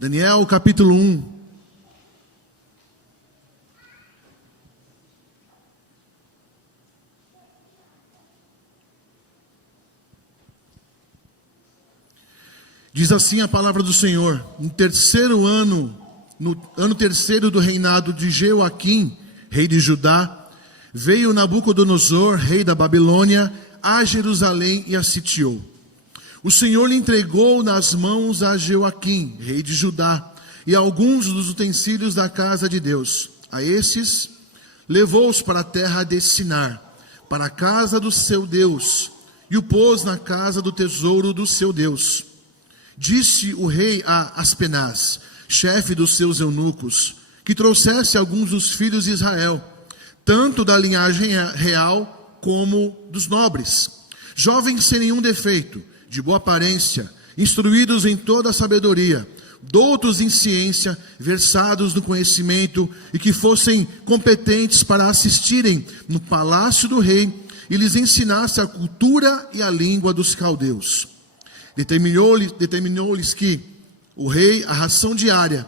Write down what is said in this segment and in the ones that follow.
Daniel capítulo 1. Diz assim a palavra do Senhor: no terceiro ano, no ano terceiro do reinado de Jeoaquim, rei de Judá, veio Nabucodonosor, rei da Babilônia, a Jerusalém e a sitiou. O Senhor lhe entregou nas mãos a Jeoaquim, rei de Judá, e alguns dos utensílios da casa de Deus. A esses levou-os para a terra de Sinar, para a casa do seu Deus, e o pôs na casa do tesouro do seu Deus. Disse o rei a Aspenaz, chefe dos seus eunucos, que trouxesse alguns dos filhos de Israel, tanto da linhagem real como dos nobres, jovens sem nenhum defeito, de boa aparência, instruídos em toda a sabedoria, doutos em ciência, versados no conhecimento, e que fossem competentes para assistirem no palácio do rei e lhes ensinasse a cultura e a língua dos caldeus. Determinou-lhes que o rei a ração diária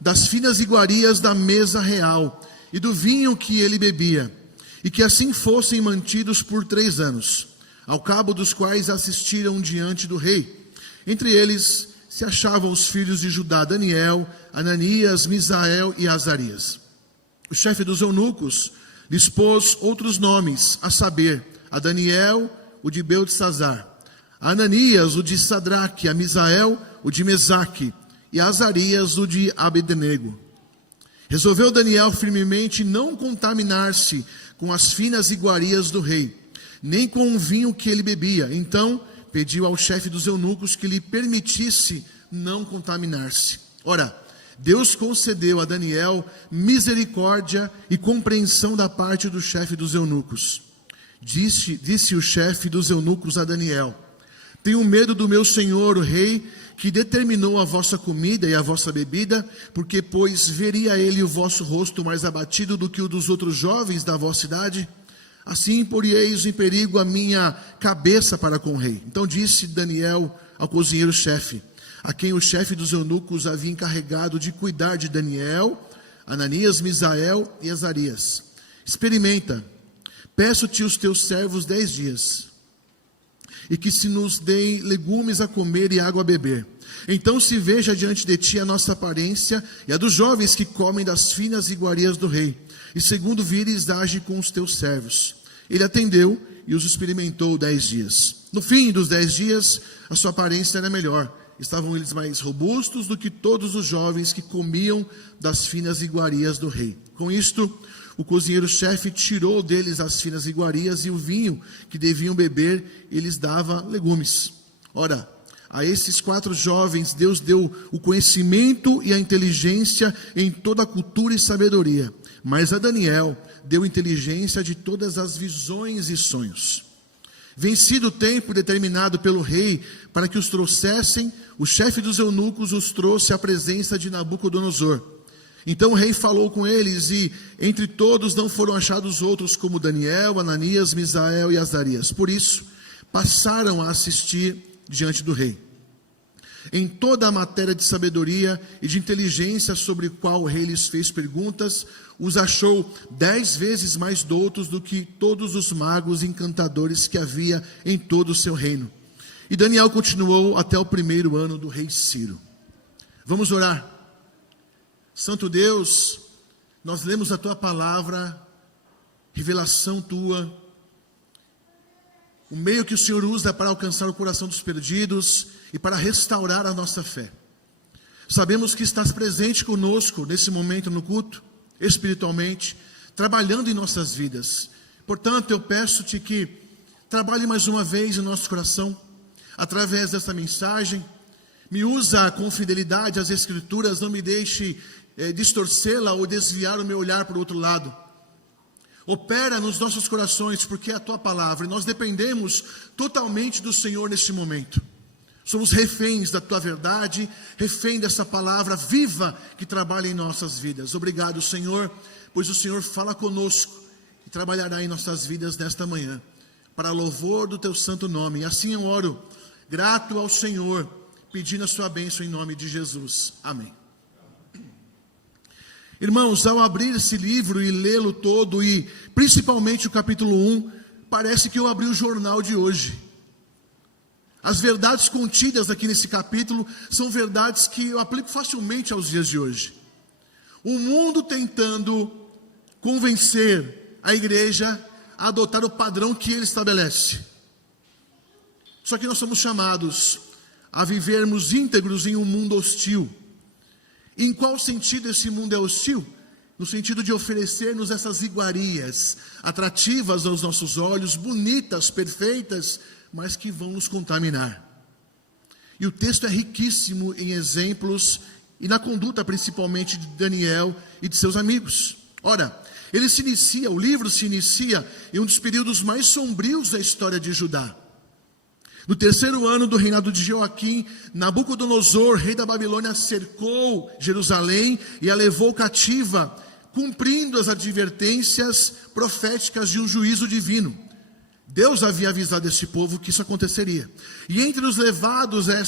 das finas iguarias da mesa real e do vinho que ele bebia, e que assim fossem mantidos por 3 anos, ao cabo dos quais assistiram diante do rei. Entre eles se achavam os filhos de Judá, Daniel, Ananias, Misael e Azarias. O chefe dos eunucos lhes pôs outros nomes, a saber, a Daniel, o de Beltesazar, a Ananias, o de Sadraque, a Misael, o de Mesaque, e a Azarias, o de Abednego. Resolveu Daniel firmemente não contaminar-se com as finas iguarias do rei, nem com o vinho que ele bebia. Então pediu ao chefe dos eunucos que lhe permitisse não contaminar-se. Ora, Deus concedeu a Daniel misericórdia e compreensão da parte do chefe dos eunucos. Disse o chefe dos eunucos a Daniel: tenho medo do meu senhor, o rei, que determinou a vossa comida e a vossa bebida, porque, pois, veria ele o vosso rosto mais abatido do que o dos outros jovens da vossa idade? Assim porieis em perigo a minha cabeça para com o rei. Então disse Daniel ao cozinheiro-chefe, a quem o chefe dos eunucos havia encarregado de cuidar de Daniel, Ananias, Misael e Azarias: experimenta, peço-te os teus servos 10 dias, e que se nos deem legumes a comer e água a beber. Então se veja diante de ti a nossa aparência e a dos jovens que comem das finas iguarias do rei, e segundo vires, age com os teus servos. Ele atendeu e os experimentou 10 dias. No fim dos 10 dias, a sua aparência era melhor. Estavam eles mais robustos do que todos os jovens que comiam das finas iguarias do rei. Com isto, o cozinheiro-chefe tirou deles as finas iguarias e o vinho que deviam beber, e lhes dava legumes. Ora, a esses 4 jovens Deus deu o conhecimento e a inteligência em toda a cultura e sabedoria, mas a Daniel deu inteligência de todas as visões e sonhos. Vencido o tempo determinado pelo rei para que os trouxessem, o chefe dos eunucos os trouxe à presença de Nabucodonosor. Então o rei falou com eles, e entre todos não foram achados outros como Daniel, Ananias, Misael e Azarias. Por isso, passaram a assistir diante do rei. Em toda a matéria de sabedoria e de inteligência sobre a qual o rei lhes fez perguntas, os achou 10 vezes mais doutos do que todos os magos e encantadores que havia em todo o seu reino. E Daniel continuou até o 1º ano do rei Ciro. Vamos orar. Santo Deus, nós lemos a tua palavra, revelação tua, o meio que o Senhor usa para alcançar o coração dos perdidos e para restaurar a nossa fé. Sabemos que estás presente conosco nesse momento no culto, espiritualmente, trabalhando em nossas vidas. Portanto, eu peço-te que trabalhe mais uma vez em nosso coração, através desta mensagem. Me usa com fidelidade as Escrituras, não me deixe distorcê-la ou desviar o meu olhar para o outro lado. Opera nos nossos corações, porque é a tua palavra, e nós dependemos totalmente do Senhor neste momento. Somos reféns da tua verdade, refém dessa palavra viva que trabalha em nossas vidas. Obrigado, Senhor, pois o Senhor fala conosco e trabalhará em nossas vidas nesta manhã, para louvor do teu santo nome. E assim eu oro, grato ao Senhor pedindo a sua bênção em nome de Jesus. Amém. Irmãos, ao abrir esse livro e lê-lo todo, e principalmente o capítulo 1, parece que eu abri o jornal de hoje. As verdades contidas aqui nesse capítulo são verdades que eu aplico facilmente aos dias de hoje. O mundo tentando convencer a igreja a adotar o padrão que ele estabelece. Só que nós somos chamados a vivermos íntegros em um mundo hostil. Em qual sentido esse mundo é hostil? No sentido de oferecer-nos essas iguarias, atrativas aos nossos olhos, bonitas, perfeitas, mas que vão nos contaminar. E o texto é riquíssimo em exemplos e na conduta principalmente de Daniel e de seus amigos. Ora, o livro se inicia em um dos períodos mais sombrios da história de Judá. No 3º ano do reinado de Joaquim, Nabucodonosor, rei da Babilônia, cercou Jerusalém e a levou cativa, cumprindo as advertências proféticas de um juízo divino. Deus havia avisado esse povo que isso aconteceria. E entre os levados a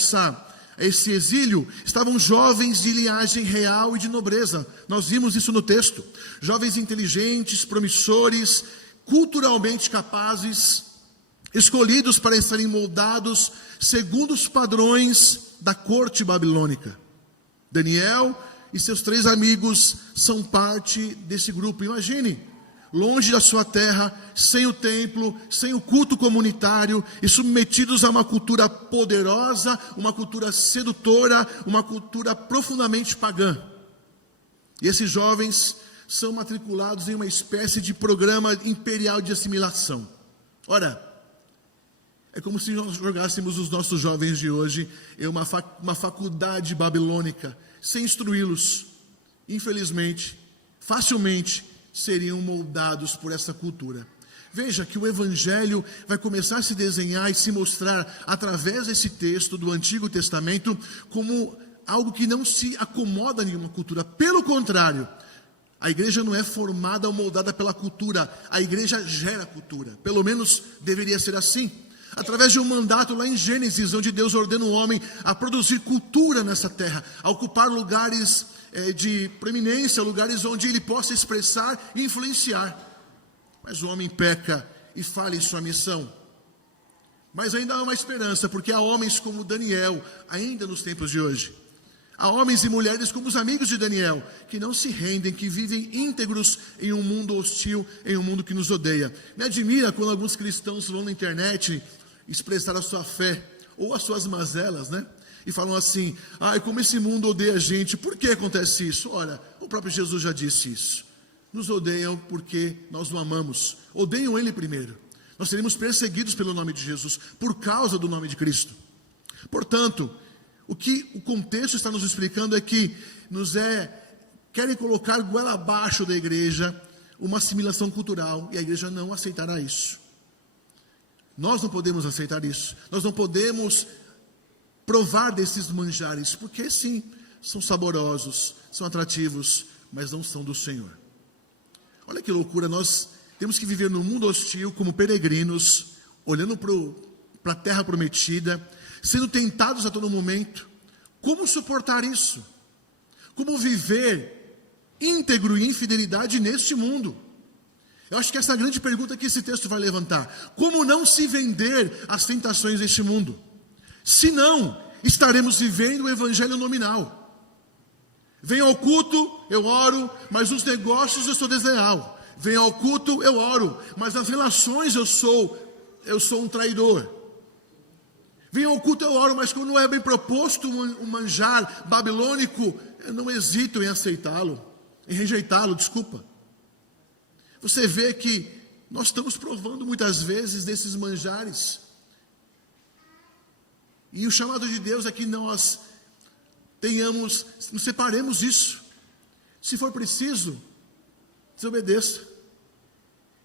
esse exílio, estavam jovens de linhagem real e de nobreza. Nós vimos isso no texto. Jovens inteligentes, promissores, culturalmente capazes, escolhidos para serem moldados segundo os padrões da corte babilônica. Daniel e seus 3 amigos são parte desse grupo. Imagine, longe da sua terra, sem o templo, sem o culto comunitário e submetidos a uma cultura poderosa, uma cultura sedutora, uma cultura profundamente pagã. E esses jovens são matriculados em uma espécie de programa imperial de assimilação. Ora, é como se nós jogássemos os nossos jovens de hoje em uma faculdade babilônica, sem instruí-los. Infelizmente, facilmente seriam moldados por essa cultura. Veja que o Evangelho vai começar a se desenhar e se mostrar através desse texto do Antigo Testamento como algo que não se acomoda em nenhuma cultura. Pelo contrário, a igreja não é formada ou moldada pela cultura, a igreja gera cultura. Pelo menos deveria ser assim. Através de um mandato lá em Gênesis, onde Deus ordena o homem a produzir cultura nessa terra, a ocupar lugares de preeminência, lugares onde ele possa expressar e influenciar. Mas o homem peca e falha em sua missão. Mas ainda há uma esperança, porque há homens como Daniel, ainda nos tempos de hoje. Há homens e mulheres como os amigos de Daniel, que não se rendem, que vivem íntegros em um mundo hostil, em um mundo que nos odeia. Me admira quando alguns cristãos vão na internet expressar a sua fé, ou as suas mazelas, né? E falam assim, como esse mundo odeia a gente, por que acontece isso? Ora, o próprio Jesus já disse isso. Nos odeiam porque nós o amamos. Odeiam Ele primeiro. Nós seremos perseguidos pelo nome de Jesus, por causa do nome de Cristo. Portanto, o que o contexto está nos explicando é que querem colocar goela abaixo da igreja uma assimilação cultural, e a igreja não aceitará isso. Nós não podemos aceitar isso. Nós não podemos provar desses manjares, porque sim, são saborosos, são atrativos, mas não são do Senhor. Olha que loucura, nós temos que viver num mundo hostil como peregrinos, olhando para a terra prometida, sendo tentados a todo momento. Como suportar isso? Como viver íntegro e em fidelidade neste mundo? Eu acho que essa é a grande pergunta que esse texto vai levantar. Como não se vender às tentações deste mundo? Se não, estaremos vivendo o evangelho nominal. Venho ao culto, eu oro, mas nos negócios eu sou desleal. Venho ao culto, eu oro, mas nas relações eu sou um traidor. Venho ao culto, eu oro, mas quando é bem proposto um manjar babilônico, eu não hesito em aceitá-lo, em rejeitá-lo, desculpa. Você vê que nós estamos provando muitas vezes desses manjares. E o chamado de Deus é que nós nos separemos disso. Se for preciso, desobedeça.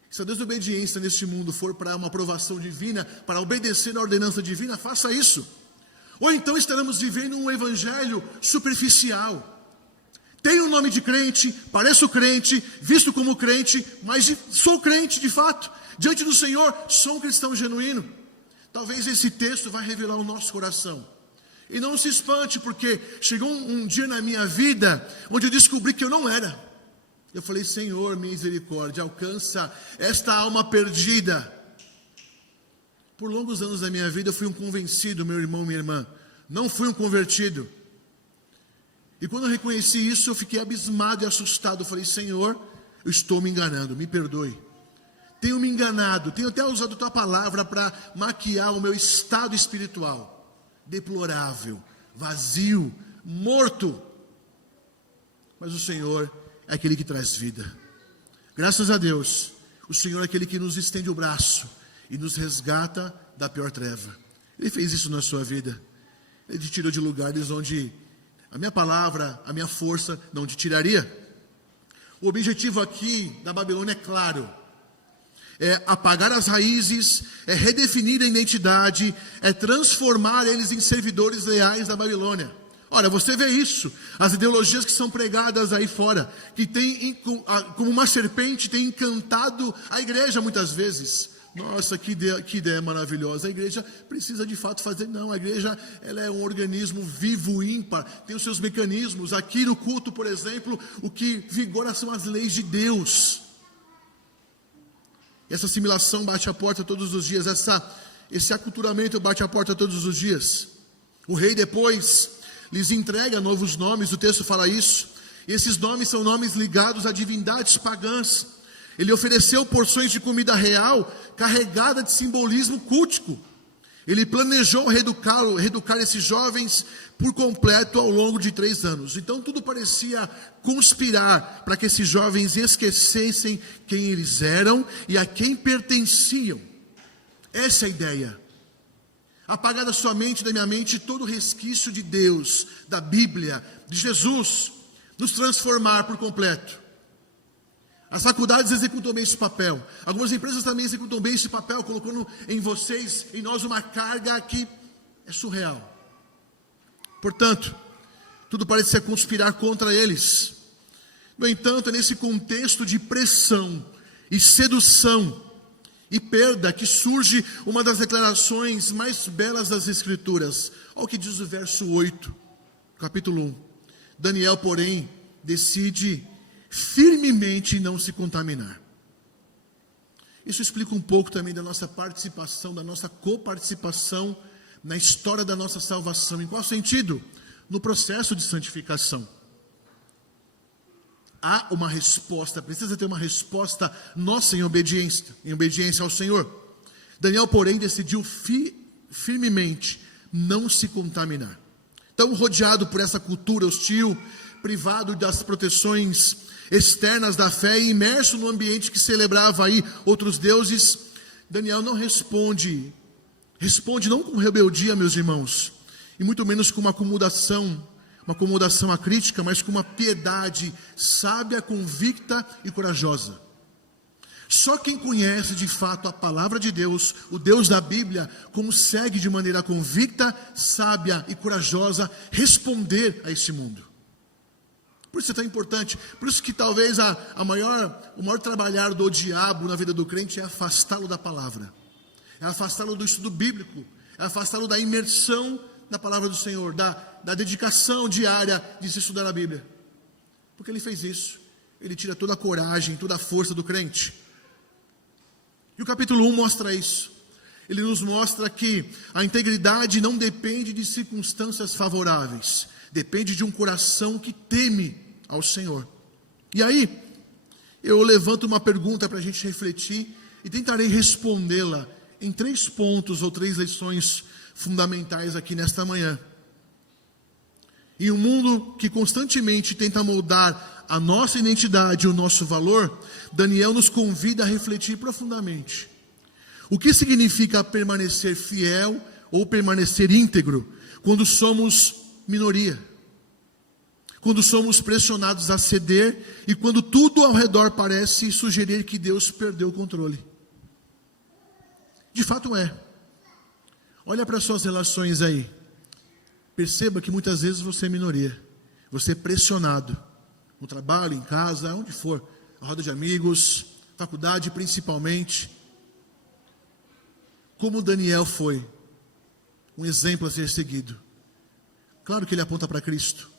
Se a desobediência neste mundo for para uma aprovação divina, para obedecer a ordenança divina, faça isso. Ou então estaremos vivendo um evangelho superficial. Tenho o nome de crente, pareço crente, visto como crente, mas sou crente de fato. Diante do Senhor, sou um cristão genuíno. Talvez esse texto vai revelar o nosso coração. E não se espante, porque chegou um dia na minha vida onde eu descobri que eu não era. Eu falei: Senhor, misericórdia, alcança esta alma perdida. Por longos anos da minha vida eu fui um convencido, meu irmão, minha irmã. Não fui um convertido. E quando eu reconheci isso, eu fiquei abismado e assustado. Eu falei: Senhor, eu estou me enganando, me perdoe. Tenho me enganado, tenho até usado a tua palavra para maquiar o meu estado espiritual. Deplorável, vazio, morto. Mas o Senhor é aquele que traz vida. Graças a Deus, o Senhor é aquele que nos estende o braço e nos resgata da pior treva. Ele fez isso na sua vida. Ele te tirou de lugares onde a minha palavra, a minha força não te tiraria. O objetivo aqui da Babilônia é claro: é apagar as raízes, é redefinir a identidade, é transformar eles em servidores leais da Babilônia. Olha, você vê isso, as ideologias que são pregadas aí fora, que tem, como uma serpente, tem encantado a igreja muitas vezes. Nossa, que ideia maravilhosa. A igreja precisa de fato fazer. Não, a igreja, ela é um organismo vivo, ímpar, tem os seus mecanismos. Aqui no culto, por exemplo, o que vigora são as leis de Deus. Essa assimilação bate a porta todos os dias, esse aculturamento bate a porta todos os dias. O rei depois lhes entrega novos nomes, o texto fala isso. E esses nomes são nomes ligados a divindades pagãs. Ele ofereceu porções de comida real, carregada de simbolismo cultico. Ele planejou reeducar esses jovens por completo ao longo de 3 anos. Então tudo parecia conspirar para que esses jovens esquecessem quem eles eram e a quem pertenciam. Essa é a ideia. Apagar da sua mente, da minha mente, todo resquício de Deus, da Bíblia, de Jesus, nos transformar por completo. As faculdades executam bem esse papel. Algumas empresas também executam bem esse papel, colocando em vocês, em nós, uma carga que é surreal. Portanto, tudo parece ser conspirar contra eles. No entanto, é nesse contexto de pressão e sedução e perda que surge uma das declarações mais belas das Escrituras. Olha o que diz o verso 8, capítulo 1. Daniel, porém, decide firmemente não se contaminar. Isso explica um pouco também da nossa participação, da nossa coparticipação na história da nossa salvação. Em qual sentido? No processo de santificação. Há uma resposta, precisa ter uma resposta nossa em obediência ao Senhor. Daniel, porém, decidiu firmemente não se contaminar. Tão rodeado por essa cultura hostil, privado das proteções externas da fé e imerso no ambiente que celebrava aí outros deuses, Daniel não responde não com rebeldia, meus irmãos, e muito menos com uma acomodação à crítica, mas com uma piedade sábia, convicta e corajosa. Só quem conhece de fato a palavra de Deus, o Deus da Bíblia, consegue de maneira convicta, sábia e corajosa responder a esse mundo. Por isso é tão importante, por isso que talvez o maior trabalhar do diabo na vida do crente é afastá-lo da palavra, é afastá-lo do estudo bíblico, é afastá-lo da imersão na palavra do Senhor, da dedicação diária de se estudar a Bíblia. Porque ele fez isso, ele tira toda a coragem, toda a força do crente. E o capítulo 1 mostra isso. Ele nos mostra que a integridade não depende de circunstâncias favoráveis, depende de um coração que teme ao Senhor. E aí, eu levanto uma pergunta para a gente refletir e tentarei respondê-la em 3 pontos ou 3 lições fundamentais aqui nesta manhã. Em um mundo que constantemente tenta moldar a nossa identidade e o nosso valor, Daniel nos convida a refletir profundamente. O que significa permanecer fiel ou permanecer íntegro quando somos minoria? Quando somos pressionados a ceder e quando tudo ao redor parece sugerir que Deus perdeu o controle. De fato é. Olha para suas relações aí. Perceba que muitas vezes você é minoria. Você é pressionado. No trabalho, em casa, onde for. A roda de amigos, faculdade principalmente. Como Daniel foi um exemplo a ser seguido. Claro que ele aponta para Cristo.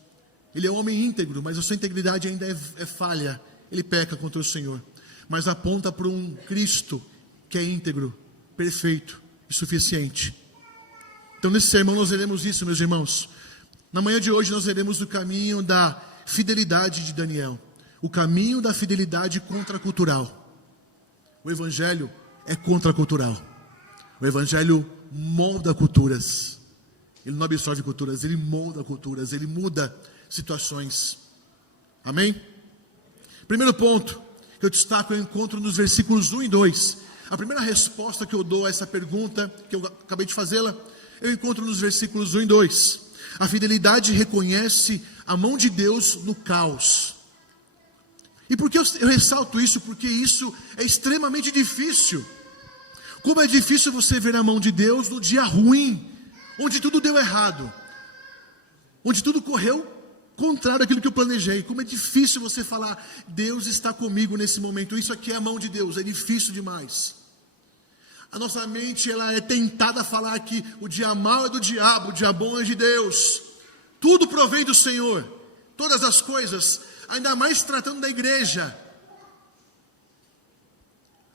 Ele é um homem íntegro, mas a sua integridade ainda é falha. Ele peca contra o Senhor. Mas aponta para um Cristo que é íntegro, perfeito e suficiente. Então nesse sermão nós veremos isso, meus irmãos. Na manhã de hoje nós veremos o caminho da fidelidade de Daniel. O caminho da fidelidade contracultural. O Evangelho é contracultural. O Evangelho molda culturas. Ele não absorve culturas, ele molda culturas, ele muda situações. Amém? Primeiro ponto que eu destaco, eu encontro nos versículos 1 e 2. A primeira resposta que eu dou a essa pergunta, que eu acabei de fazê-la, eu encontro nos versículos 1 e 2. A fidelidade reconhece a mão de Deus no caos. E por que eu ressalto isso? Porque isso é extremamente difícil. Como é difícil você ver a mão de Deus no dia ruim, onde tudo deu errado, onde tudo correu contrário àquilo que eu planejei. Como é difícil você falar, Deus está comigo nesse momento, isso aqui é a mão de Deus, é difícil demais. A nossa mente, ela é tentada a falar que o dia mau é do diabo, o dia bom é de Deus. Tudo provém do Senhor, todas as coisas, ainda mais tratando da igreja.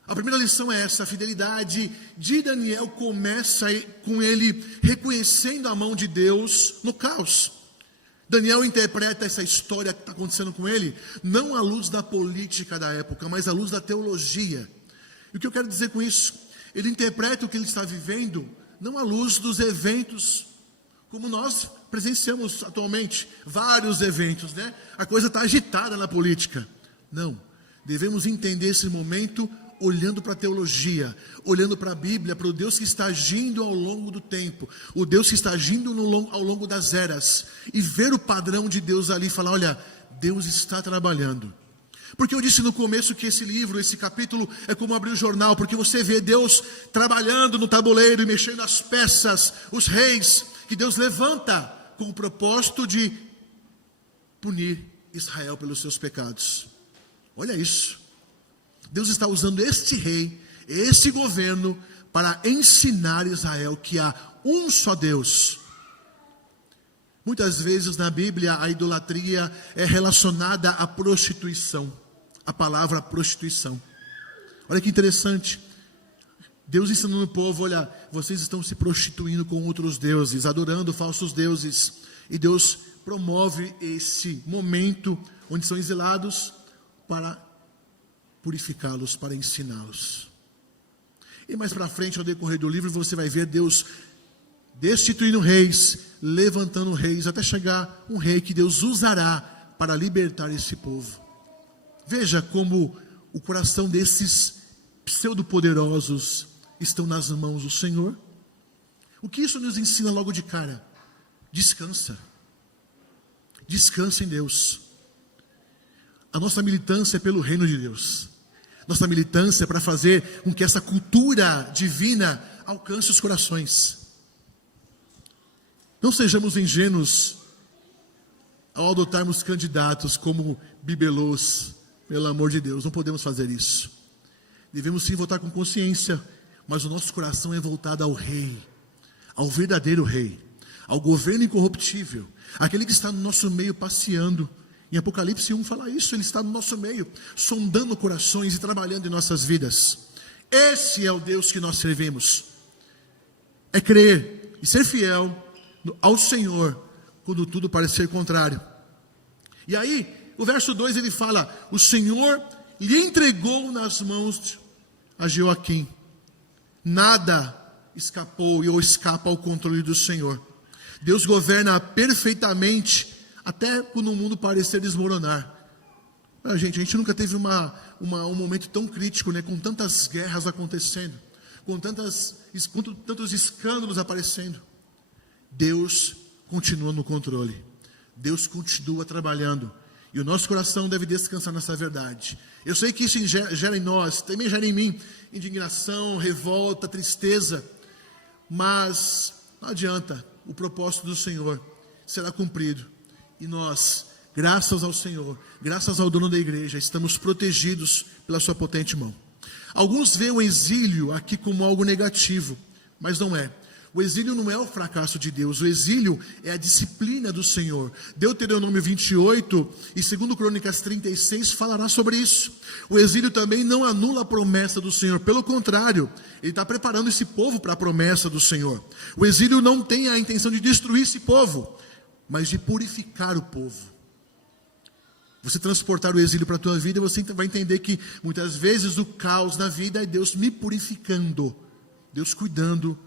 A primeira lição é essa: a fidelidade de Daniel começa com ele reconhecendo a mão de Deus no caos. Daniel interpreta essa história que está acontecendo com ele, não à luz da política da época, mas à luz da teologia. E o que eu quero dizer com isso? Ele interpreta o que ele está vivendo, não à luz dos eventos, como nós presenciamos atualmente, vários eventos, né? A coisa está agitada na política. Não, devemos entender esse momento olhando para a teologia, olhando para a Bíblia, para o Deus que está agindo ao longo do tempo, o Deus que está agindo ao longo das eras, e ver o padrão de Deus ali e falar, olha, Deus está trabalhando. Porque eu disse no começo que esse livro, esse capítulo, é como abrir o jornal, porque você vê Deus trabalhando no tabuleiro e mexendo as peças, os reis, que Deus levanta com o propósito de punir Israel pelos seus pecados. Olha isso. Deus está usando este rei, este governo, para ensinar Israel que há um só Deus. Muitas vezes na Bíblia a idolatria é relacionada à prostituição. A palavra prostituição. Olha que interessante. Deus ensinando o povo, olha, vocês estão se prostituindo com outros deuses, adorando falsos deuses. E Deus promove esse momento onde são exilados para purificá-los, para ensiná-los. E mais para frente, ao decorrer do livro, você vai ver Deus destituindo reis, levantando reis, até chegar um rei que Deus usará para libertar esse povo. Veja como o coração desses pseudo-poderosos estão nas mãos do Senhor. O que isso nos ensina logo de cara? Descansa. Descansa em Deus. A nossa militância é pelo reino de Deus. Nossa militância é para fazer com que essa cultura divina alcance os corações. Não sejamos ingênuos ao adotarmos candidatos como bibelôs, pelo amor de Deus, não podemos fazer isso. Devemos sim votar com consciência, mas o nosso coração é voltado ao rei, ao verdadeiro rei, ao governo incorruptível, aquele que está no nosso meio passeando. Em Apocalipse 1 fala isso, ele está no nosso meio, sondando corações e trabalhando em nossas vidas. Esse é o Deus que nós servimos. É crer e ser fiel ao Senhor, quando tudo parecer contrário. E aí, o verso 2 ele fala, o Senhor lhe entregou nas mãos a Joaquim. Nada escapou ou escapa ao controle do Senhor. Deus governa perfeitamente, até quando o mundo parecer desmoronar. A gente nunca teve um momento tão crítico, né, com tantas guerras acontecendo, com tantos escândalos aparecendo. Deus continua no controle. Deus continua trabalhando. E o nosso coração deve descansar nessa verdade. Eu sei que isso gera em nós, também gera em mim, indignação, revolta, tristeza. Mas não adianta, o propósito do Senhor será cumprido. E nós, graças ao Senhor, graças ao dono da igreja, estamos protegidos pela sua potente mão. Alguns veem o exílio aqui como algo negativo, mas não é. O exílio não é o fracasso de Deus, o exílio é a disciplina do Senhor. Deuteronômio 28 e 2 Crônicas 36 falará sobre isso. O exílio também não anula a promessa do Senhor, pelo contrário, ele está preparando esse povo para a promessa do Senhor. O exílio não tem a intenção de destruir esse povo, mas de purificar o povo. Você transportar o exílio para a tua vida, você vai entender que muitas vezes o caos na vida é Deus me purificando, Deus cuidando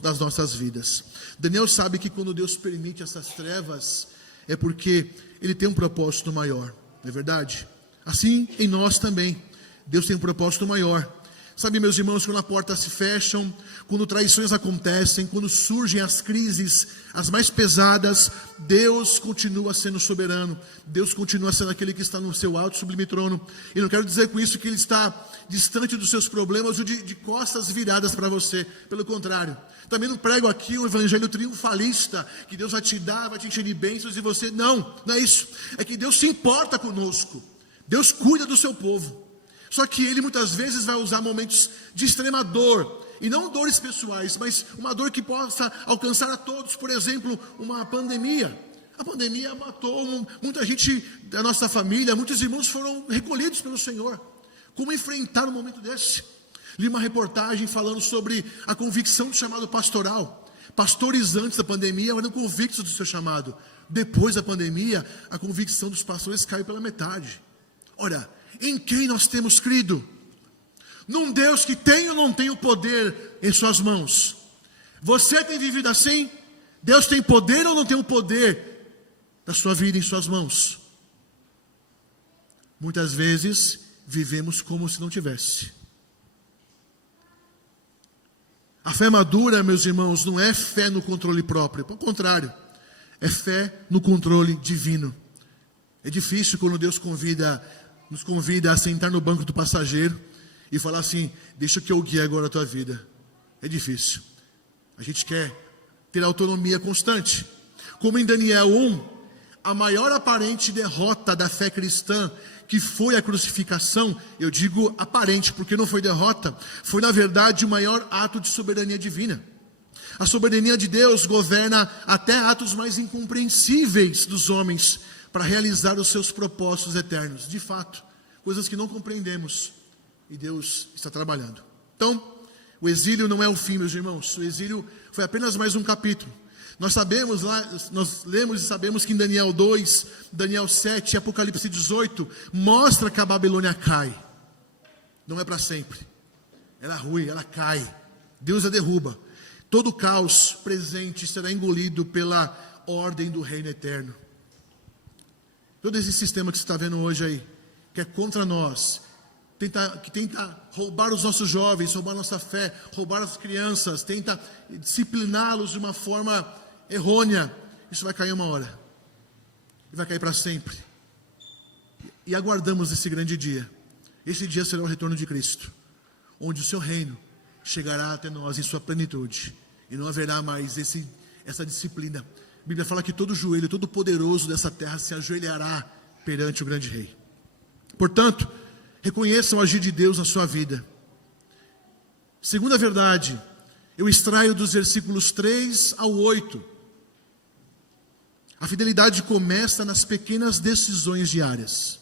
das nossas vidas. Daniel sabe que quando Deus permite essas trevas, é porque Ele tem um propósito maior, não é verdade? Assim em nós também, Deus tem um propósito maior. Sabe, meus irmãos, quando as portas se fecham, quando traições acontecem, quando surgem as crises, as mais pesadas, Deus continua sendo soberano, Deus continua sendo aquele que está no seu alto e sublime trono. E não quero dizer com isso que Ele está distante dos seus problemas ou de costas viradas para você, pelo contrário. Também não prego aqui um evangelho triunfalista, que Deus vai te dar, vai te encher de bênçãos e você, não é isso. É que Deus se importa conosco, Deus cuida do seu povo. Só que Ele muitas vezes vai usar momentos de extrema dor, e não dores pessoais, mas uma dor que possa alcançar a todos. Por exemplo, uma pandemia. A pandemia matou muita gente da nossa família, muitos irmãos foram recolhidos pelo Senhor. Como enfrentar um momento desse? Li uma reportagem falando sobre a convicção do chamado pastoral. Pastores antes da pandemia eram convictos do seu chamado. Depois da pandemia, a convicção dos pastores caiu pela metade. Ora, em quem nós temos crido? Num Deus que tem ou não tem o poder em suas mãos? Você tem vivido assim? Deus tem poder ou não tem o poder da sua vida em suas mãos? Muitas vezes vivemos como se não tivesse. A fé madura, meus irmãos, não é fé no controle próprio, pelo contrário, é fé no controle divino. É difícil quando Deus nos convida a sentar no banco do passageiro e falar assim, deixa que eu guie agora a tua vida. É difícil. A gente quer ter autonomia constante. Como em Daniel 1, a maior aparente derrota da fé cristã, que foi a crucificação, eu digo aparente porque não foi derrota, foi na verdade o maior ato de soberania divina. A soberania de Deus governa até atos mais incompreensíveis dos homens, para realizar os seus propósitos eternos. De fato, coisas que não compreendemos, e Deus está trabalhando. Então, o exílio não é o fim, meus irmãos. O exílio foi apenas mais um capítulo. Nós lemos e sabemos que em Daniel 2, Daniel 7 e Apocalipse 18, mostra que a Babilônia cai. Não é para sempre. Ela rui, ela cai. Deus a derruba. Todo o caos presente será engolido pela ordem do reino eterno. Todo esse sistema que você está vendo hoje aí, que é contra nós, que tenta roubar os nossos jovens, roubar nossa fé, roubar as crianças, tenta discipliná-los de uma forma errônea, isso vai cair uma hora, e vai cair para sempre. E aguardamos esse grande dia. Esse dia será o retorno de Cristo, onde o seu reino chegará até nós em sua plenitude, e não haverá mais essa disciplina. A Bíblia fala que todo joelho, todo poderoso dessa terra se ajoelhará perante o grande rei. Portanto, reconheçam o agir de Deus na sua vida. Segunda verdade, eu extraio dos versículos 3 ao 8. A fidelidade começa nas pequenas decisões diárias.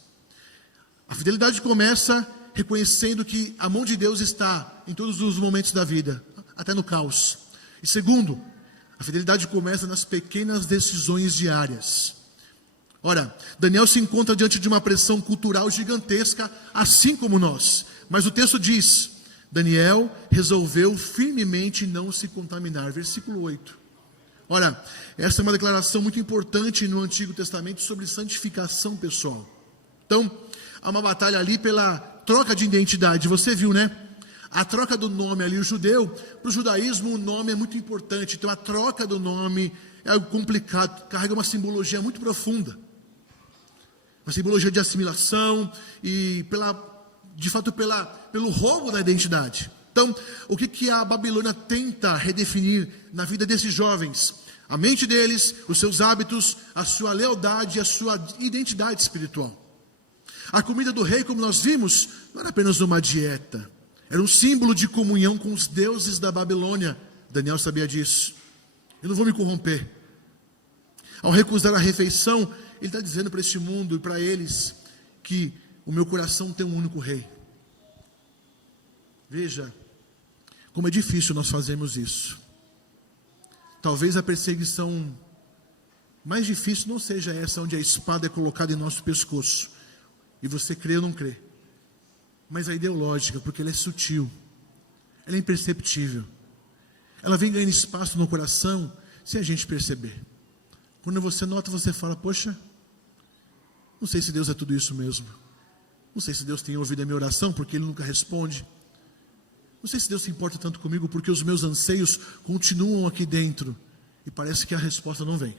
A fidelidade começa reconhecendo que a mão de Deus está em todos os momentos da vida, até no caos. E segundo, a fidelidade começa nas pequenas decisões diárias. Ora, Daniel se encontra diante de uma pressão cultural gigantesca, assim como nós. Mas o texto diz, Daniel resolveu firmemente não se contaminar. Versículo 8. Ora, essa é uma declaração muito importante no Antigo Testamento sobre santificação pessoal. Então, há uma batalha ali pela troca de identidade. Você viu, né? A troca do nome ali, o judeu, para o judaísmo o nome é muito importante. Então a troca do nome é algo complicado, carrega uma simbologia muito profunda. Uma simbologia de assimilação e pelo roubo da identidade. Então, o que a Babilônia tenta redefinir na vida desses jovens? A mente deles, os seus hábitos, a sua lealdade e a sua identidade espiritual. A comida do rei, como nós vimos, não era apenas uma dieta. Era um símbolo de comunhão com os deuses da Babilônia, Daniel sabia disso. Eu não vou me corromper. Ao recusar a refeição, ele está dizendo para este mundo e para eles que o meu coração tem um único rei. Veja como é difícil nós fazermos isso. Talvez a perseguição mais difícil não seja essa onde a espada é colocada em nosso pescoço e você crê ou não crê, mas a ideológica, porque ela é sutil, ela é imperceptível, ela vem ganhando espaço no coração sem a gente perceber. Quando você nota, você fala: poxa, não sei se Deus é tudo isso mesmo, não sei se Deus tem ouvido a minha oração porque Ele nunca responde, não sei se Deus se importa tanto comigo porque os meus anseios continuam aqui dentro e parece que a resposta não vem.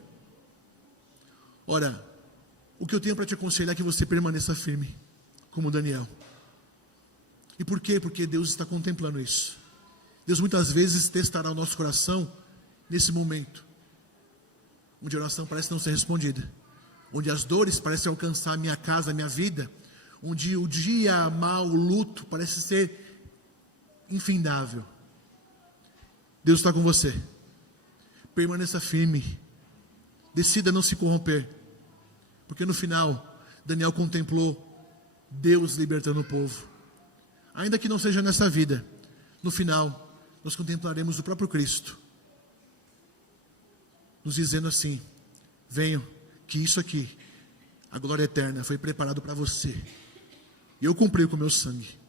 Ora, o que eu tenho para te aconselhar é que você permaneça firme, como Daniel. E por quê? Porque Deus está contemplando isso. Deus muitas vezes testará o nosso coração nesse momento, onde a oração parece não ser respondida, onde as dores parecem alcançar a minha casa, a minha vida, onde o dia mau, o luto parece ser infindável. Deus está com você. Permaneça firme. Decida não se corromper. Porque no final, Daniel contemplou Deus libertando o povo. Ainda que não seja nessa vida, no final, nós contemplaremos o próprio Cristo, nos dizendo assim: venham, que isso aqui, a glória eterna, foi preparado para você. E eu cumpri com o meu sangue.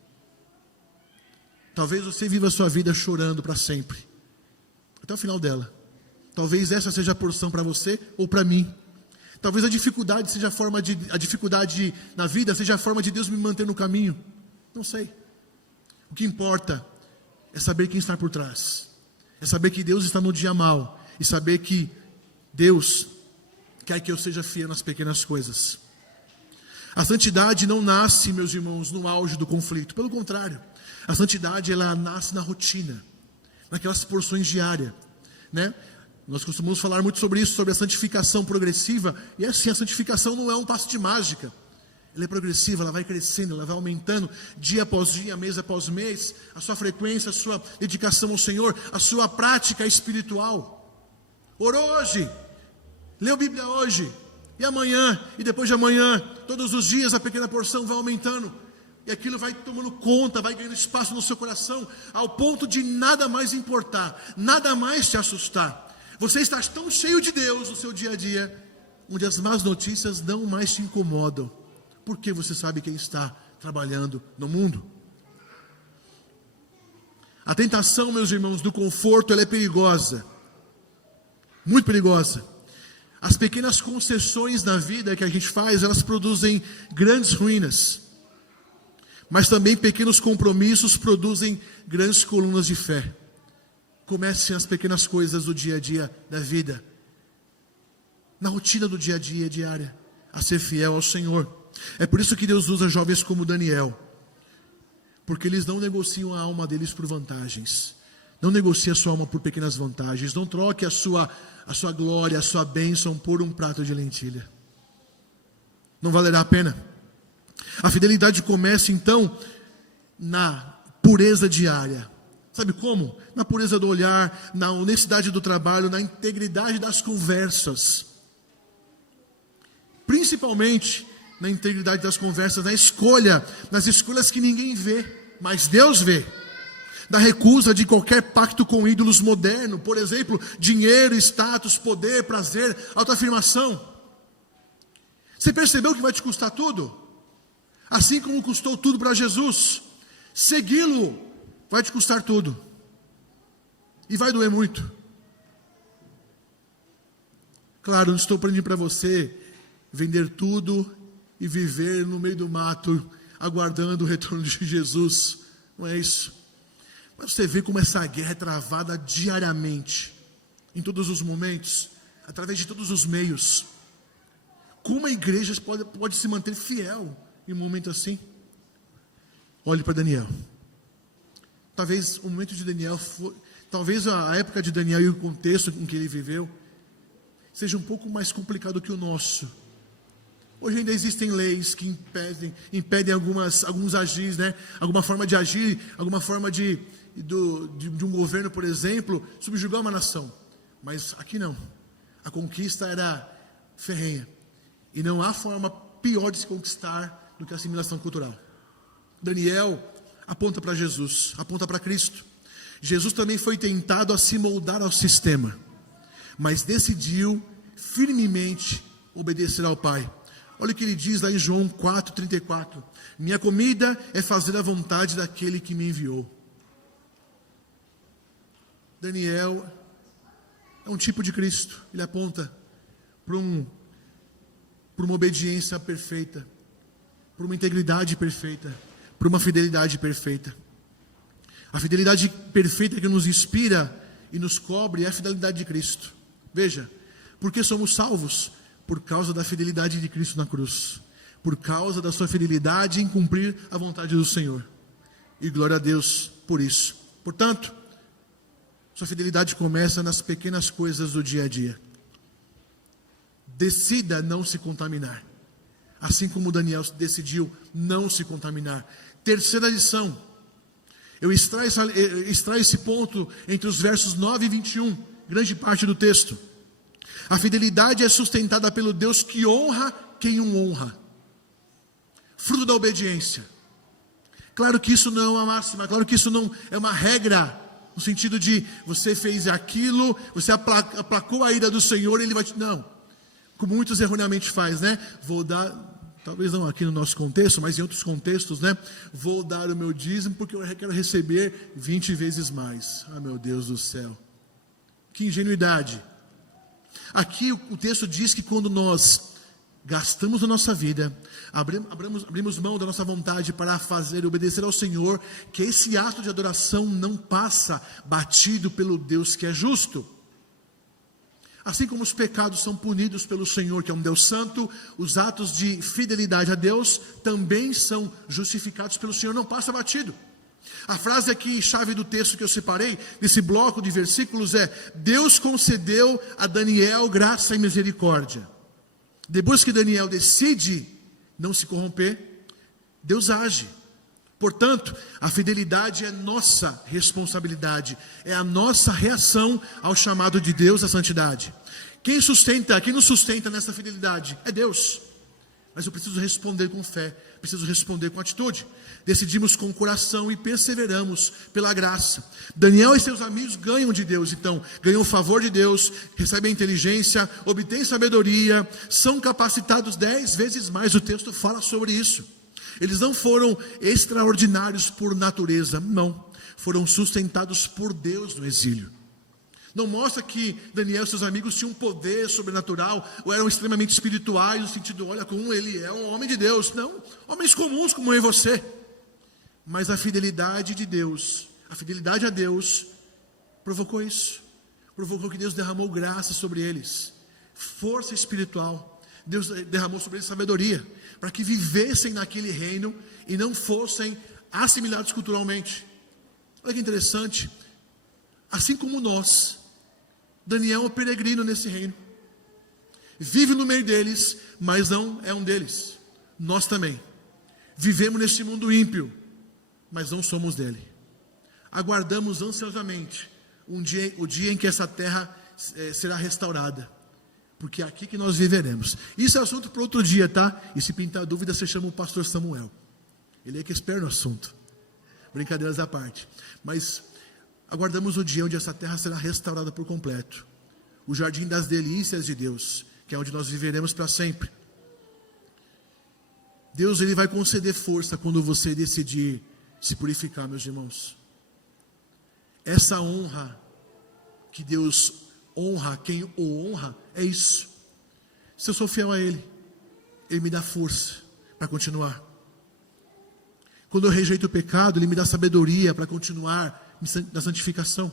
Talvez você viva a sua vida chorando para sempre, até o final dela. Talvez essa seja a porção para você ou para mim. Talvez a dificuldade seja a dificuldade na vida seja a forma de Deus me manter no caminho. Não sei. O que importa é saber quem está por trás. É saber que Deus está no dia mau. E saber que Deus quer que eu seja fiel nas pequenas coisas. A santidade não nasce, meus irmãos, no auge do conflito. Pelo contrário, a santidade ela nasce na rotina, naquelas porções diárias, né? Nós costumamos falar muito sobre isso, sobre a santificação progressiva. E assim, a santificação não é um passo de mágica. Ela é progressiva, ela vai crescendo, ela vai aumentando dia após dia, mês após mês. A sua frequência, a sua dedicação ao Senhor, a sua prática espiritual. Orou hoje, leu a Bíblia hoje, e amanhã, e depois de amanhã, todos os dias a pequena porção vai aumentando. E aquilo vai tomando conta, vai ganhando espaço no seu coração, ao ponto de nada mais importar, nada mais te assustar. Você está tão cheio de Deus no seu dia a dia, onde as más notícias não mais te incomodam, porque você sabe quem está trabalhando no mundo. A tentação, meus irmãos, do conforto, ela é perigosa, muito perigosa. As pequenas concessões na vida que a gente faz, elas produzem grandes ruínas. Mas também pequenos compromissos produzem grandes colunas de fé. Comecem as pequenas coisas do dia a dia da vida, na rotina do dia a dia diária, a ser fiel ao Senhor. É por isso que Deus usa jovens como Daniel, porque eles não negociam a alma deles por vantagens, não negocia a sua alma por pequenas vantagens, não troque a sua glória, a sua bênção por um prato de lentilha. Não valerá a pena. A fidelidade começa então na pureza diária. Sabe como? Na pureza do olhar, na honestidade do trabalho, na integridade das conversas. Principalmente na integridade das conversas, nas escolhas que ninguém vê, mas Deus vê. Da recusa de qualquer pacto com ídolos modernos, por exemplo, dinheiro, status, poder, prazer, autoafirmação. Você percebeu que vai te custar tudo? Assim como custou tudo para Jesus. Segui-lo vai te custar tudo. E vai doer muito. Claro, não estou pedindo para você vender tudo e viver no meio do mato, aguardando o retorno de Jesus. Não é isso. Mas você vê como essa guerra é travada diariamente, em todos os momentos, através de todos os meios. Como a igreja pode se manter fiel em um momento assim? Olhe para Daniel. Talvez o momento de Daniel, talvez a época de Daniel e o contexto em que ele viveu, seja um pouco mais complicado que o nosso. Hoje ainda existem leis que impedem alguns agir, né? Alguma forma de agir, alguma forma de de um governo, por exemplo, subjugar uma nação. Mas aqui não. A conquista era ferrenha. E não há forma pior de se conquistar do que a assimilação cultural. Daniel aponta para Jesus, aponta para Cristo. Jesus também foi tentado a se moldar ao sistema, mas decidiu firmemente obedecer ao Pai. Olha o que ele diz lá em João 4,34. Minha comida é fazer a vontade daquele que me enviou. Daniel é um tipo de Cristo. Ele aponta para uma obediência perfeita, para uma integridade perfeita, para uma fidelidade perfeita. A fidelidade perfeita que nos inspira e nos cobre é a fidelidade de Cristo. Veja, por que somos salvos? Por causa da fidelidade de Cristo na cruz, por causa da sua fidelidade em cumprir a vontade do Senhor. E glória a Deus por isso. Portanto, sua fidelidade começa nas pequenas coisas do dia a dia. Decida não se contaminar, assim como Daniel decidiu não se contaminar. Terceira lição, eu extraio esse ponto entre os versos 9 e 21, grande parte do texto. A fidelidade é sustentada pelo Deus que honra quem o honra. Fruto da obediência. Claro que isso não é uma máxima, claro que isso não é uma regra, no sentido de você fez aquilo, você aplacou a ira do Senhor, Ele vai te... Não, como muitos erroneamente faz, né? Vou dar, talvez não aqui no nosso contexto, mas em outros contextos, né? Vou dar o meu dízimo porque eu quero receber 20 vezes mais. Ah, meu Deus do céu. Que ingenuidade. Aqui o texto diz que quando nós gastamos a nossa vida, abrimos mão da nossa vontade para fazer e obedecer ao Senhor, que esse ato de adoração não passa batido pelo Deus que é justo. Assim como os pecados são punidos pelo Senhor, que é um Deus santo, os atos de fidelidade a Deus também são justificados pelo Senhor, não passa batido. A frase aqui, chave do texto que eu separei, desse bloco de versículos é: Deus concedeu a Daniel graça e misericórdia. Depois que Daniel decide não se corromper, Deus age. Portanto, a fidelidade é nossa responsabilidade, é a nossa reação ao chamado de Deus à santidade. Quem nos sustenta nessa fidelidade é Deus. Mas eu preciso responder com fé, preciso responder com atitude. Decidimos com o coração e perseveramos pela graça. Daniel e seus amigos ganham de Deus, então, ganham o favor de Deus, recebem inteligência, obtêm sabedoria, são capacitados 10 vezes mais, o texto fala sobre isso. Eles não foram extraordinários por natureza, não, foram sustentados por Deus no exílio. Não mostra que Daniel e seus amigos tinham um poder sobrenatural, ou eram extremamente espirituais, no sentido, olha como ele é um homem de Deus. Não, homens comuns como eu e você. Mas a fidelidade de Deus, a fidelidade a Deus, provocou isso. Provocou que Deus derramou graça sobre eles, força espiritual. Deus derramou sobre eles sabedoria, para que vivessem naquele reino e não fossem assimilados culturalmente. Olha que interessante, assim como nós, Daniel é um peregrino nesse reino, vive no meio deles, mas não é um deles. Nós também vivemos nesse mundo ímpio, mas não somos dele. Aguardamos ansiosamente o dia em que essa terra será restaurada, porque é aqui que nós viveremos. Isso é assunto para outro dia, tá? E se pintar dúvida, você chama o pastor Samuel, ele é que é expert no assunto. Brincadeiras à parte. Mas aguardamos o dia onde essa terra será restaurada por completo, o jardim das delícias de Deus, que é onde nós viveremos para sempre. Deus, Ele vai conceder força quando você decidir se purificar, meus irmãos. Essa honra que Deus honra quem o honra, é isso. Se eu sou fiel a Ele, Ele me dá força para continuar. Quando eu rejeito o pecado, Ele me dá sabedoria para continuar na santificação,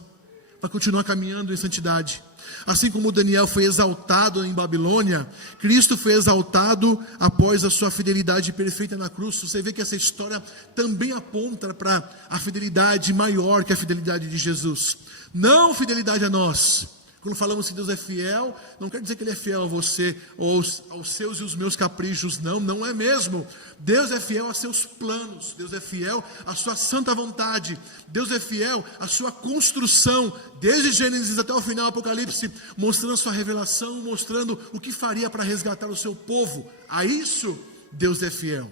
para continuar caminhando em santidade. Assim como Daniel foi exaltado em Babilônia, Cristo foi exaltado após a sua fidelidade perfeita na cruz. Você vê que essa história também aponta para a fidelidade maior que a fidelidade de Jesus. Não fidelidade a nós, Quando falamos que Deus é fiel, não quer dizer que Ele é fiel a você, ou aos seus e os meus caprichos, não é mesmo. Deus é fiel a seus planos, Deus é fiel à sua santa vontade, Deus é fiel à sua construção, desde Gênesis até o final do Apocalipse, mostrando a sua revelação, mostrando o que faria para resgatar o seu povo. A isso, Deus é fiel.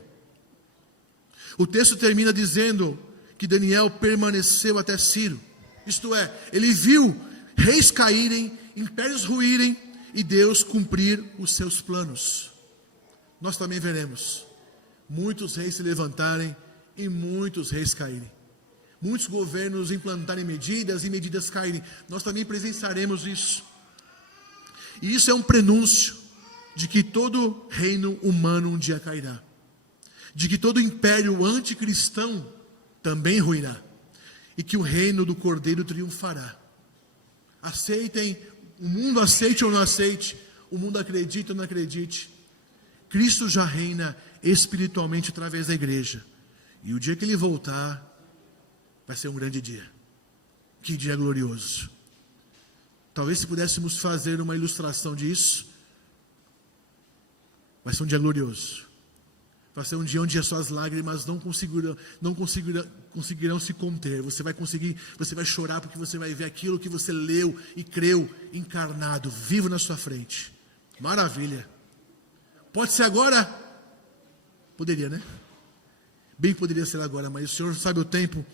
O texto termina dizendo que Daniel permaneceu até Ciro, isto é, ele viu reis caírem, impérios ruírem e Deus cumprir os seus planos. Nós também veremos muitos reis se levantarem e muitos reis caírem, muitos governos implantarem medidas e medidas caírem. Nós também presenciaremos isso, e isso é um prenúncio de que todo reino humano um dia cairá, de que todo império anticristão também ruirá, e que o reino do Cordeiro triunfará. Aceitem, o mundo aceite ou não aceite, o mundo acredite ou não acredite, Cristo já reina espiritualmente através da igreja, e o dia que Ele voltar, vai ser um grande dia. Que dia glorioso. Talvez se pudéssemos fazer uma ilustração disso, vai ser um dia glorioso. Vai ser um dia onde as suas lágrimas não conseguirão se conter. Você vai chorar porque você vai ver aquilo que você leu e creu encarnado, vivo na sua frente. Maravilha. Pode ser agora? Poderia, né? Bem que poderia ser agora, mas o Senhor sabe o tempo,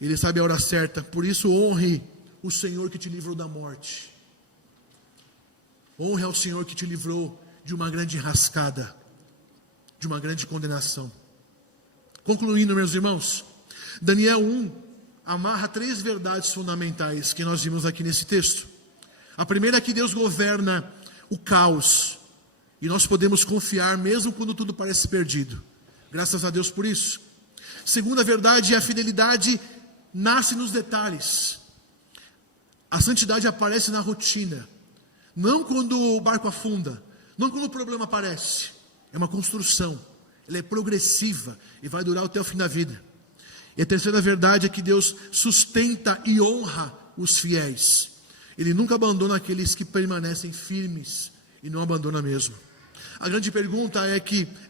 Ele sabe a hora certa. Por isso honre o Senhor que te livrou da morte. Honre ao Senhor que te livrou de uma grande enrascada, de uma grande condenação. Concluindo, meus irmãos, Daniel 1 amarra 3 verdades fundamentais que nós vimos aqui nesse texto. A primeira é que Deus governa o caos, e nós podemos confiar mesmo quando tudo parece perdido. Graças a Deus por isso. Segunda verdade é a fidelidade nasce nos detalhes. A santidade aparece na rotina, não quando o barco afunda, não quando o problema aparece. É uma construção, ela é progressiva e vai durar até o fim da vida. E a terceira verdade é que Deus sustenta e honra os fiéis. Ele nunca abandona aqueles que permanecem firmes, e não abandona mesmo. A grande pergunta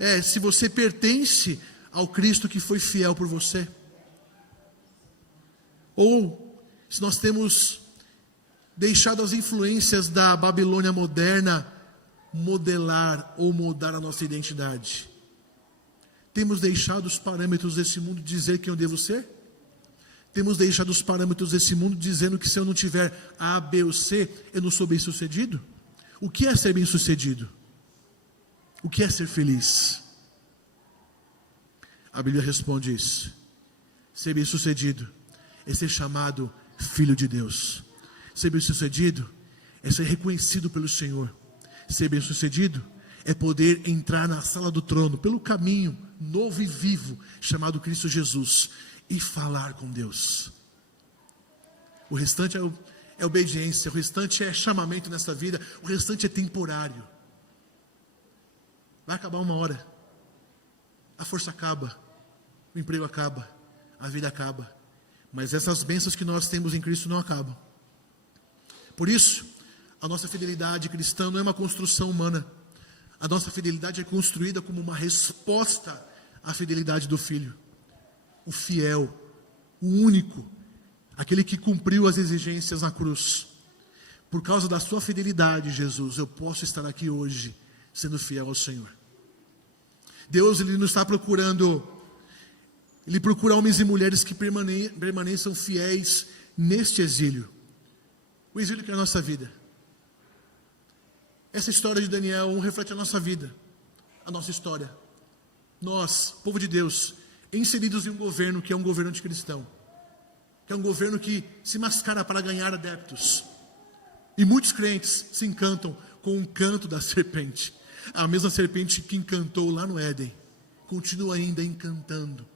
é se você pertence ao Cristo que foi fiel por você, ou se nós temos deixado as influências da Babilônia moderna modelar ou moldar a nossa identidade. Temos deixado os parâmetros desse mundo dizer quem eu devo ser? Temos deixado os parâmetros desse mundo dizendo que se eu não tiver A, B ou C, eu não sou bem sucedido? O que é ser bem sucedido? O que é ser feliz? A Bíblia responde isso. Ser bem sucedido é ser chamado filho de Deus. Ser bem sucedido é ser reconhecido pelo Senhor. Ser bem-sucedido é poder entrar na sala do trono, pelo caminho novo e vivo, chamado Cristo Jesus, e falar com Deus. O restante é obediência, o restante é chamamento nessa vida, o restante é temporário. Vai acabar uma hora, a força acaba, o emprego acaba, a vida acaba, mas essas bênçãos que nós temos em Cristo não acabam. Por isso, a nossa fidelidade cristã não é uma construção humana. A nossa fidelidade é construída como uma resposta à fidelidade do Filho. O fiel, o único, aquele que cumpriu as exigências na cruz. Por causa da sua fidelidade, Jesus, eu posso estar aqui hoje, sendo fiel ao Senhor. Deus, Ele não está procurando, Ele procura homens e mulheres que permaneçam fiéis neste exílio. O exílio que é a nossa vida. Essa história de Daniel reflete a nossa vida, a nossa história. Nós, povo de Deus, inseridos em um governo que é um governo anticristão, que é um governo que se mascara para ganhar adeptos. E muitos crentes se encantam com o canto da serpente. A mesma serpente que encantou lá no Éden, continua ainda encantando.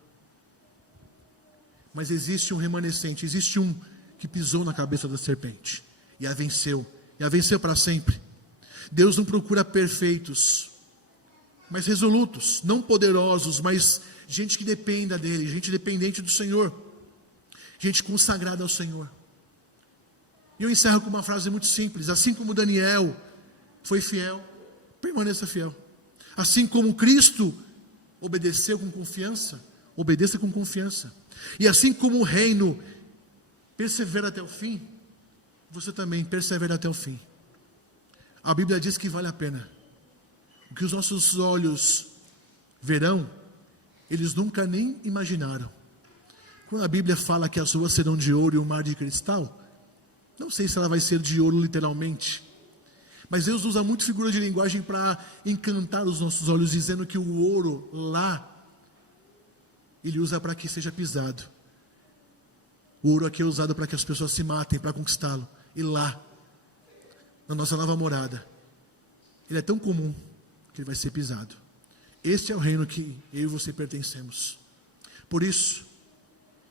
Mas existe um remanescente, existe um que pisou na cabeça da serpente e a venceu para sempre. Deus não procura perfeitos, mas resolutos, não poderosos, mas gente que dependa dele, gente dependente do Senhor, gente consagrada ao Senhor. E eu encerro com uma frase muito simples: assim como Daniel foi fiel, permaneça fiel. Assim como Cristo obedeceu com confiança, obedeça com confiança. E assim como o reino persevera até o fim, você também persevera até o fim. A Bíblia diz que vale a pena. O que os nossos olhos verão, eles nunca nem imaginaram. Quando a Bíblia fala que as ruas serão de ouro e o mar de cristal, não sei se ela vai ser de ouro literalmente, mas Deus usa muito figura de linguagem para encantar os nossos olhos, dizendo que o ouro lá, Ele usa para que seja pisado. O ouro aqui é usado para que as pessoas se matem, para conquistá-lo. E lá, na nossa nova morada, ele é tão comum que ele vai ser pisado. Este é o reino que eu e você pertencemos. Por isso,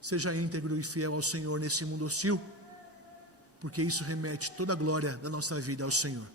seja íntegro e fiel ao Senhor nesse mundo hostil, porque isso remete toda a glória da nossa vida ao Senhor.